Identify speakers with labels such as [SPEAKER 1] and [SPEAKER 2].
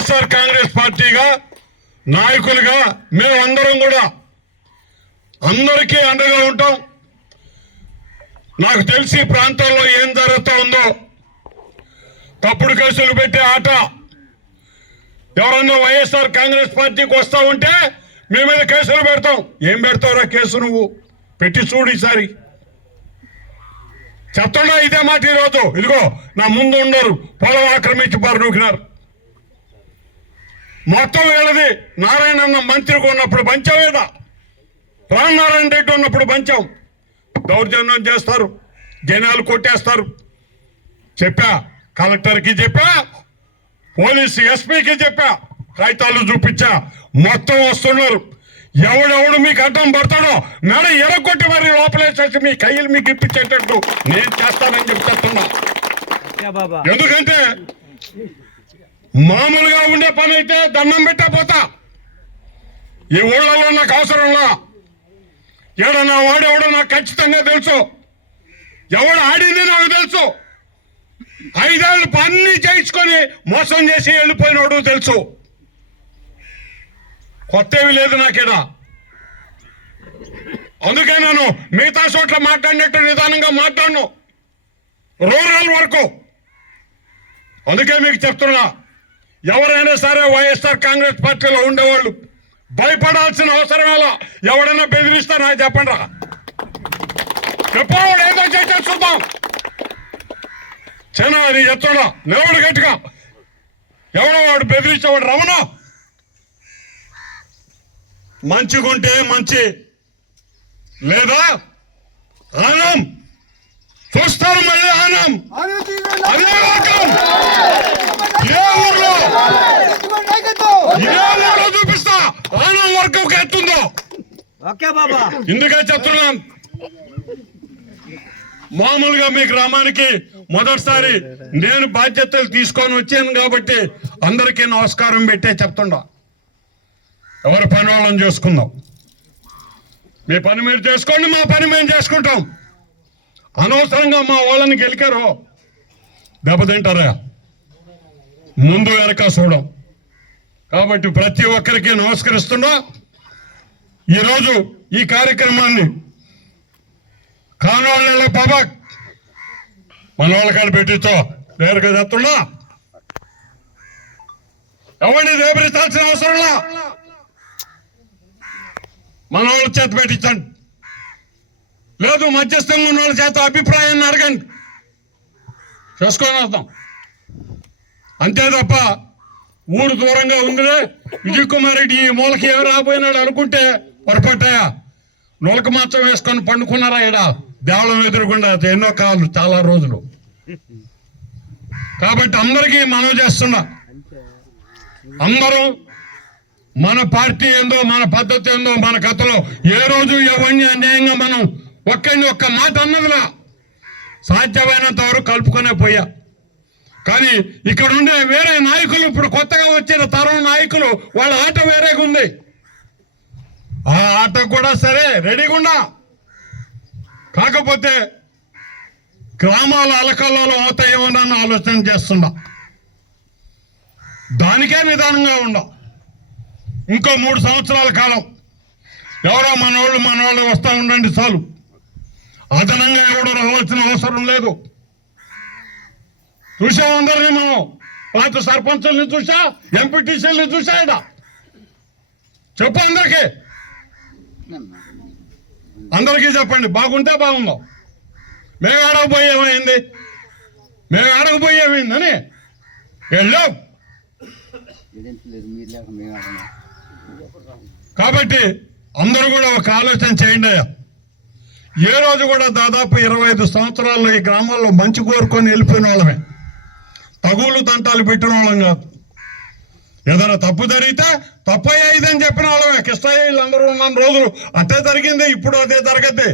[SPEAKER 1] వైఎస్ఆర్ కాంగ్రెస్ పార్టీగా నాయకులుగా మేమందరం కూడా అందరికీ అండగా ఉంటాం. నాకు తెలిసి ప్రాంతాల్లో ఏం జరుగుతూ ఉందో తప్పుడు కేసులు పెట్టే ఆట ఎవరన్నా వైఎస్ఆర్ కాంగ్రెస్ పార్టీకి వస్తా ఉంటే మీ మీద కేసులు పెడతాం. ఏం పెడతావురా కేసు నువ్వు? పెట్టి చూడు ఈసారి. చెప్తున్నా ఇదే మాట ఈరోజు. ఇదిగో నా ముందు ఉండరు. పొలం ఆక్రమించి నూకినారు. మొత్తం వీళ్ళది నారాయణన్న మంత్రికి ఉన్నప్పుడు పంచవేదా రామనారాయణ రెడ్డి ఉన్నప్పుడు పంచాం. దౌర్జన్యం చేస్తారు. జనాలు కొట్టేస్తారు. చెప్పా? కలెక్టర్కి చెప్పా? పోలీసు ఎస్పీకి చెప్పా? కాగితాలు చూపించా? మొత్తం వస్తున్నారు. ఎవడెవడు మీకు అడ్డం పడతాడో మెడ ఎరగొట్టి మరి లోపలేసేసి మీ కయ్యలు మీకు ఇప్పించేటట్టు నేను చేస్తానని చెప్పి చెప్తున్నా. ఎందుకంటే మామూలుగా ఉండే పని అయితే దండం పెట్టే పోతా. ఈ ఊళ్ళలో నాకు అవసరంలా. ఏడన్నా వాడెవడో నాకు ఖచ్చితంగా తెలుసు. ఎవడు ఆడింది నాకు తెలుసు. ఐదేళ్ళు పన్ని చేయించుకొని మోసం చేసి వెళ్ళిపోయినోడు తెలుసు. కొత్తవి లేదు నాకేడా. అందుకే నేను మిగతా చోట్ల మాట్లాడినట్టు నిదానంగా మాట్లాడను. రూరల్ వరకు. అందుకే మీకు చెప్తున్నా. ఎవరైనా సరే వైఎస్ఆర్ కాంగ్రెస్ పార్టీలో ఉండేవాళ్ళు. భయపడాల్సిన అవసరం ఎలా? ఎవడైనా బెదిరిస్తా నాకు చెప్పండి రా. చెప్పవాడు ఏదో చేసే చూద్దాం. చిన్న నీ ఎత్తుడా నిలబడు గట్టిగా. ఎవడో వాడు బెదిరించేవాడు రమణ. మంచిగుంటే మంచి. లేదా? ఆనం. చూస్తారు మళ్ళీ ఆనం. అదే ఇందుకే చెప్తున్నాం. మామూలుగా మీ గ్రామానికి మొదటిసారి నేను బాధ్యతలు తీసుకొని వచ్చాను కాబట్టి అందరికీ నమస్కారం పెట్టే చెప్తుండా. ఎవరి పని వాళ్ళని చేసుకుందాం. మీ పని మీరు చేసుకోండి మా పని మేము చేసుకుంటాం. అనవసరంగా మా వాళ్ళని గెలికారో? దెబ్బతింటారా? ముందు వెనక చూడం. కాబట్టి ప్రతి ఒక్కరికి నమస్కరిస్తున్నా ఈరోజు ఈ కార్యక్రమాన్ని కానోళ్ళ బాబా మన వాళ్ళ కాడ పెట్టించో నేరుగా చెప్తున్నా ఎవరిని రేపరించాల్సిన అవసరంలా మన వాళ్ళ చేత పెట్టించండి. లేదు మధ్యస్థంగా ఉన్న వాళ్ళ చేత అభిప్రాయాన్ని అడగండి. చేసుకొని వస్తాం. అంతే తప్ప ఊరు దూరంగా ఉందిలే. విజయ్ కుమార్ రెడ్డి ఈ మూలకి ఎవరు రాబోయినాడు అనుకుంటే పొరపాటయా నులక మాత్రం వేసుకొని పండుకున్నారా ఈడ? దేవళం ఎదురుకుండా ఎన్నో కాదు చాలా రోజులు. కాబట్టి అందరికీ మనం చేస్తున్నా. అందరూ మన పార్టీ ఏందో మన పద్ధతి ఏందో మన కథలో ఏ రోజు ఎవరిని అన్యాయంగా మనం ఒక్కడిని ఒక్క మాట అన్నదిలా సాధ్యమైనంత వరకు కలుపుకొనే పోయా. కానీ ఇక్కడ ఉండే వేరే నాయకులు ఇప్పుడు కొత్తగా వచ్చిన తరం నాయకులు వాళ్ళ ఆట వేరేగా ఉంది ఆ ఆట కూడా సరే రెడీగా ఉన్నా. కాకపోతే గ్రామాల అలకల్లో అవుతాయేమోనని ఆలోచన చేస్తున్నా. దానికే నిదానంగా ఉండం ఇంకో మూడు సంవత్సరాల కాలం. ఎవరో మనోళ్ళు మనోళ్ళు వస్తూ ఉండండి చాలు. అదనంగా ఎవడు రావాల్సిన అవసరం లేదు. చూసాం అందరినీ మనం? పాత సర్పంచుల్ని చూసా? ఎంపీటీసీల్ని చూసా చెప్పు అందరికీ. అందరికీ చెప్పండి బాగుంటే బాగుందాం. మేము ఆడకపోయేమైంది మేము ఆడకపోయేమైందని వెళ్ళాం. కాబట్టి అందరూ కూడా ఒక ఆలోచన చేయండి అయ్యా. ఏ రోజు కూడా దాదాపు ఇరవై ఐదు సంవత్సరాల్లో ఈ గ్రామాల్లో మంచి కోరుకొని వెళ్ళిపోయిన వాళ్ళమే. తగులు తంటాలు పెట్టిన వాళ్ళం కాదు. ఏదైనా తప్పు జరిగితే తప్పు అయ్యేదని చెప్పిన వాళ్ళమే. కృష్ణయ్య వీళ్ళందరూ ఉన్న రోజులు అట్టే జరిగింది ఇప్పుడు అదే జరగద్ది.